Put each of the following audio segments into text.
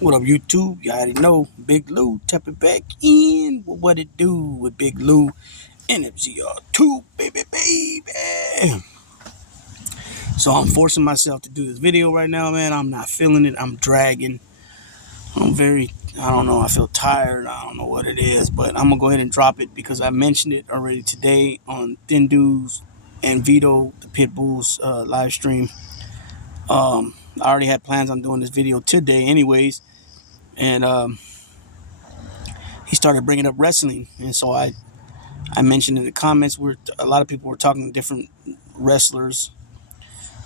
What up, YouTube? You already know Big Lou tapping back in with what it do with Big Lou and MCR2, baby. So I'm forcing myself to do this video right now, man. I'm not feeling it. I'm dragging. I don't know. I feel tired. I don't know what it is, but I'm gonna go ahead and drop it because I mentioned it already today on Thin Dudes and Vito, the Pitbull's live stream. I already had plans on doing this video today, anyways, and he started bringing up wrestling, and so I mentioned in the comments where a lot of people were talking different wrestlers,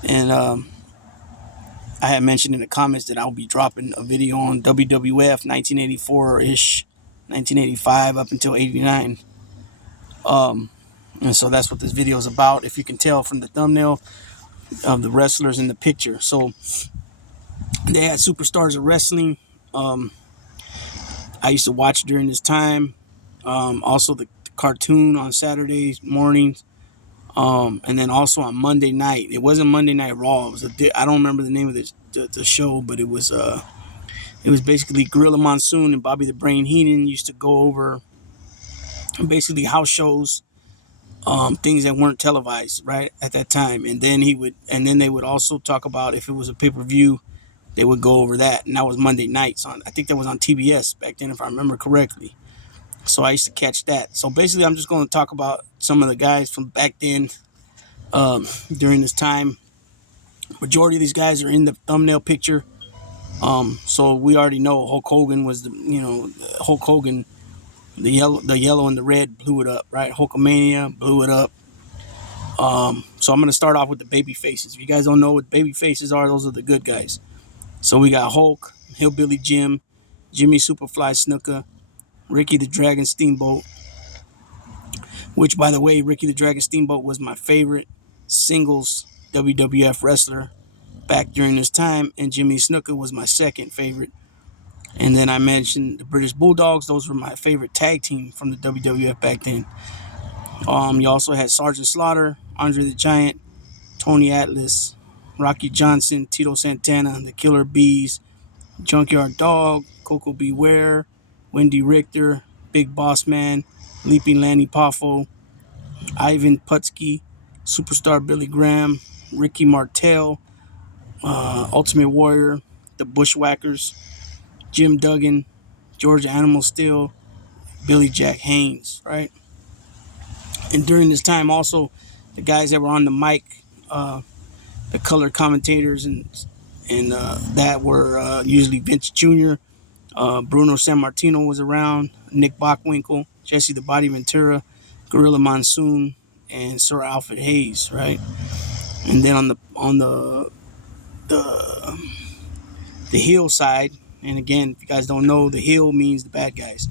and I had mentioned in the comments that I'll be dropping a video on WWF 1984-ish, 1985 up until 89. And so that's what this video is about, if you can tell from the thumbnail of the wrestlers in the picture. So they had Superstars of Wrestling. I used to watch during this time. Also the cartoon on Saturdays mornings. And then also on Monday night, it wasn't Monday Night Raw. It was I don't remember the name of the show, but it was basically Gorilla Monsoon and Bobby the Brain Heenan used to go over basically house shows, things that weren't televised right at that time, and then they would also talk about if it was a pay-per-view, they would go over that, and that was Monday nights on. I think that was on TBS back then, if I remember correctly. So I used to catch that. So basically, I'm just going to talk about some of the guys from back then. During this time, majority of these guys are in the thumbnail picture. So we already know Hulk Hogan was Hulk Hogan, the yellow and the red blew it up, right? Hulkamania blew it up. So I'm gonna start off with the baby faces. If you guys don't know what baby faces are, those are the good guys. So we got Hulk, Hillbilly Jim, Jimmy Superfly Snuka, Ricky the Dragon Steamboat. Which, by the way, Ricky the Dragon Steamboat was my favorite singles WWF wrestler back during this time, and Jimmy Snuka was my second favorite. And then I mentioned the British Bulldogs; those were my favorite tag team from the WWF back then. You also had Sergeant Slaughter, Andre the Giant, Tony Atlas, Rocky Johnson, Tito Santana, the Killer Bees, Junkyard Dog, Coco Beware, Wendy Richter, Big Boss Man, Leaping Lanny Poffo, Ivan Putski, Superstar Billy Graham, Ricky Martel, Ultimate Warrior, the Bushwhackers, Jim Duggan, George Animal Steel, Billy Jack Haynes, right? And during this time, also, the guys that were on the mic, the color commentators, and that were usually Vince Jr., Bruno Sammartino was around, Nick Bockwinkel, Jesse the Body Ventura, Gorilla Monsoon, and Sir Alfred Hayes, right? And then on the heel side, and again, if you guys don't know, the heel means the bad guys.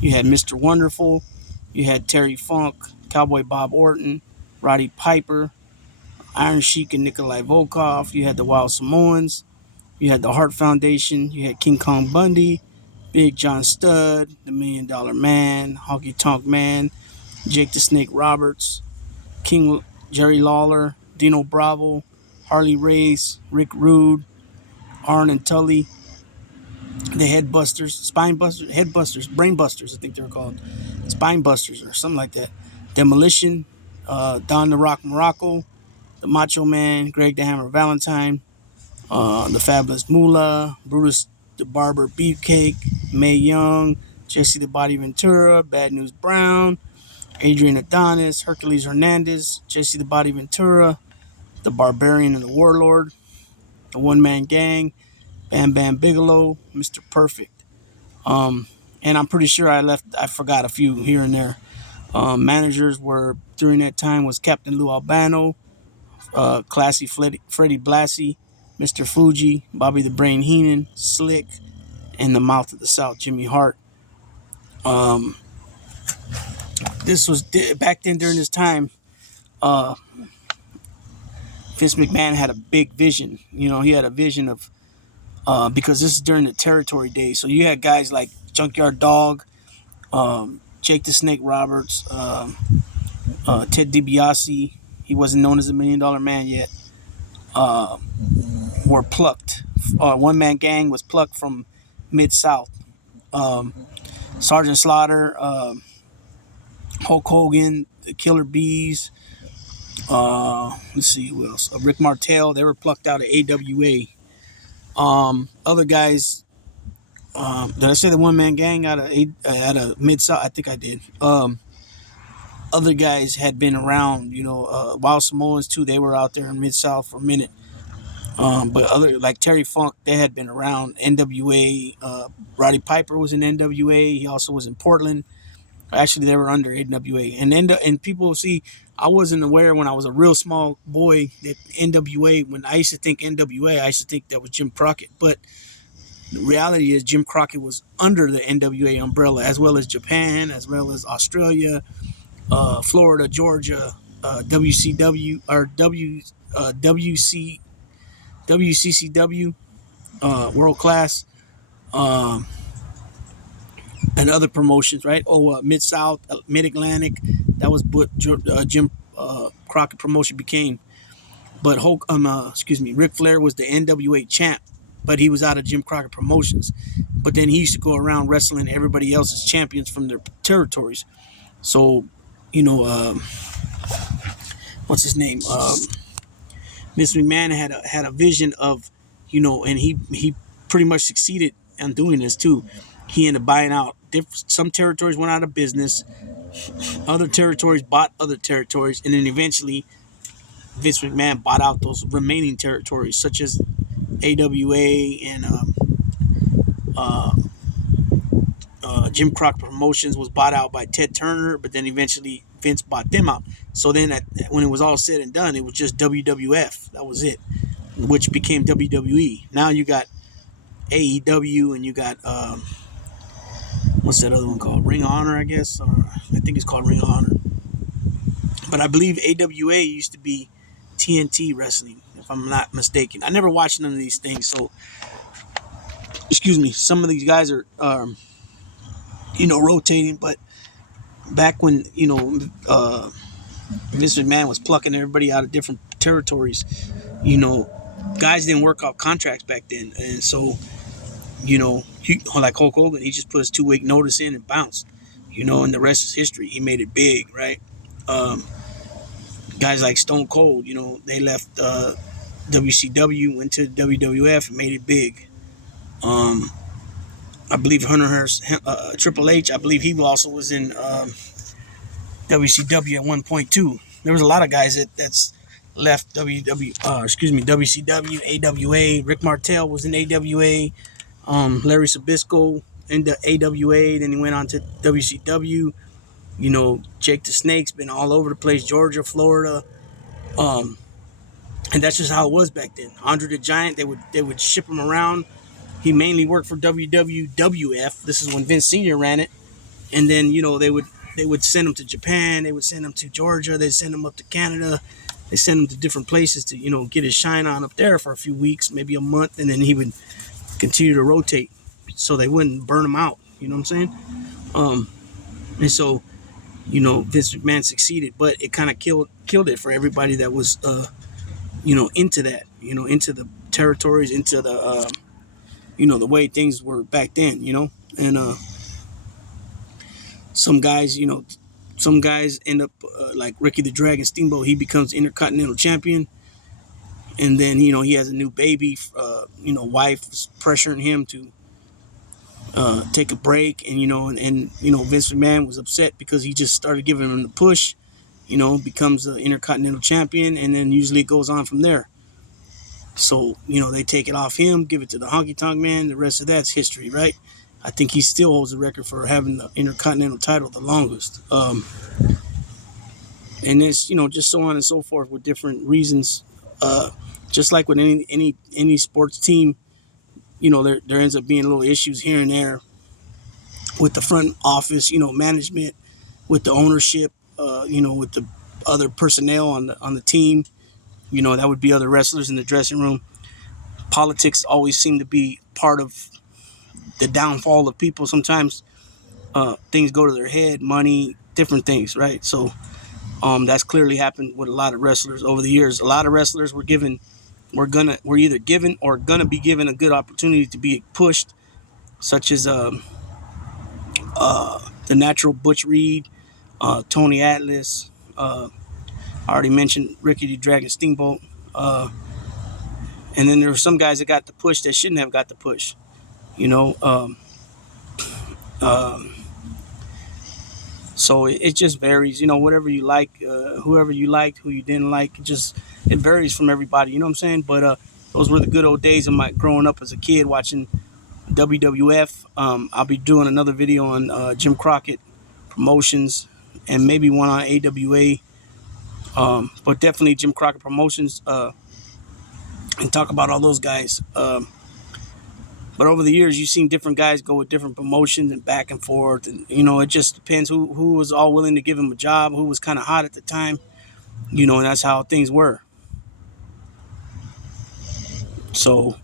You had Mr. Wonderful, you had Terry Funk, Cowboy Bob Orton, Roddy Piper, Iron Sheik and Nikolai Volkov. You had the Wild Samoans. You had the Hart Foundation. You had King Kong Bundy, Big John Studd, the $1 Million Man, Honky Tonk Man, Jake the Snake Roberts, King Jerry Lawler, Dino Bravo, Harley Race, Rick Rude, Arn and Tully, the Headbusters, Brainbusters, I think they're called, Spinebusters or something like that. Demolition, Don the Rock Morocco, the Macho Man, Greg the Hammer Valentine, the Fabulous Moolah, Brutus the Barber Beefcake, Mae Young, Jesse the Body Ventura, Bad News Brown, Adrian Adonis, Hercules Hernandez, Jesse the Body Ventura, the Barbarian and the Warlord, the One Man Gang, Bam Bam Bigelow, Mr. Perfect. And I'm pretty sure I forgot a few here and there. Managers were during that time was Captain Lou Albano, Classy Freddie Blassie, Mr. Fuji, Bobby the Brain Heenan, Slick, and the Mouth of the South, Jimmy Hart. This was back then during this time. Vince McMahon had a big vision. You know, he had a vision of because this is during the territory days. So you had guys like Junkyard Dog, Jake the Snake Roberts, Ted DiBiase. He wasn't known as the $1 Million Man yet. Were plucked. One Man Gang was plucked from Mid-South. Sergeant Slaughter, Hulk Hogan, the Killer Bees. Let's see who else. Rick Martel. They were plucked out of AWA. Other guys. Did I say the one man gang out of Mid South? I think I did. Other guys had been around. Wild Samoans too. They were out there in Mid South for a minute. But other like Terry Funk, they had been around. NWA. Roddy Piper was in NWA. He also was in Portland. Actually, they were under NWA, and people see. I wasn't aware when I was a real small boy that NWA. When I used to think NWA, I used to think that was Jim Crockett. But the reality is, Jim Crockett was under the NWA umbrella, as well as Japan, as well as Australia, Florida, Georgia, WCW or WCCW, World Class. And other promotions, right? Mid South, Mid Atlantic. That was what Jim Crockett promotion became. But Ric Flair was the NWA champ, but he was out of Jim Crockett Promotions. But then he used to go around wrestling everybody else's champions from their territories. So, what's his name? Vince McMahon had a vision of, and he pretty much succeeded in doing this too. He ended up buying out. Some territories went out of business. Other territories bought other territories, and then eventually Vince McMahon bought out those remaining territories, such as AWA and Jim Crockett Promotions was bought out by Ted Turner, but then eventually Vince bought them out. So then when it was all said and done, it was just WWF. That was it, which became WWE. Now you got AEW, and you got what's that other one called? Ring of Honor, I guess, or I think it's called Ring of Honor. But I believe AWA used to be TNT Wrestling, if I'm not mistaken. I never watched none of these things, so excuse me. Some of these guys are, rotating. But back when Vince McMahon was plucking everybody out of different territories, guys didn't work out contracts back then, and so. Like Hulk Hogan, he just put his 2-week notice in and bounced, and the rest is history. He made it big, right? Guys like Stone Cold, they left WCW, went to WWF, and made it big. I believe Triple H, I believe he also was in WCW at one point too. There was a lot of guys that's left WCW, AWA. Rick Martel was in AWA. Larry Sabisco in the AWA, then he went on to WCW. Jake the Snake's been all over the place, Georgia, Florida, and that's just how it was back then. Andre the Giant, they would ship him around. He mainly worked for WWF. This is when Vince Sr. ran it, and then they would send him to Japan, they would send him to Georgia, they'd send him up to Canada, they send him to different places to get his shine on up there for a few weeks, maybe a month, and then he would continue to rotate so they wouldn't burn him out. You know what I'm saying? And so, Vince McMahon succeeded, but it kind of killed it for everybody that was, into that, into the territories, into the, the way things were back then, and some guys end up like Ricky the Dragon Steamboat. He becomes Intercontinental Champion. And then, he has a new baby, wife is pressuring him to take a break. And, Vince McMahon was upset because he just started giving him the push, becomes the Intercontinental Champion. And then usually it goes on from there. So, they take it off him, give it to the Honky Tonk Man. The rest of that's history, right? I think he still holds the record for having the Intercontinental title the longest. And it's, just so on and so forth with different reasons. Just like with any sports team, there ends up being little issues here and there with the front office, management, with the ownership, with the other personnel on the team. That would be other wrestlers in the dressing room. Politics always seem to be part of the downfall of people. Sometimes things go to their head, money, different things, right? So that's clearly happened with a lot of wrestlers over the years. A lot of wrestlers were either given or gonna be given a good opportunity to be pushed. such as the Natural Butch Reed, Tony Atlas. I already mentioned Ricky the Dragon Steamboat. And then there were some guys that got the push that shouldn't have got the push. You know, so it just varies. You know, whatever you like, whoever you liked, who you didn't like, it varies from everybody. You know what I'm saying? But those were the good old days of my growing up as a kid watching WWF. I'll be doing another video on Jim Crockett Promotions and maybe one on AWA. But definitely Jim Crockett Promotions, and talk about all those guys. But over the years, you've seen different guys go with different promotions and back and forth. And, you know, it just depends who was all willing to give him a job, who was kind of hot at the time, you know, and that's how things were. So,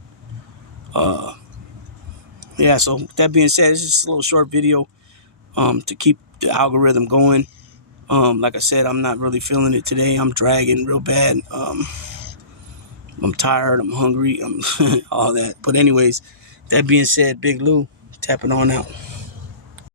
yeah, so with that being said, it's just a little short video to keep the algorithm going. Like I said, I'm not really feeling it today. I'm dragging real bad. I'm tired. I'm hungry. I'm all that. But anyways, that being said, Big Lou, tapping on out.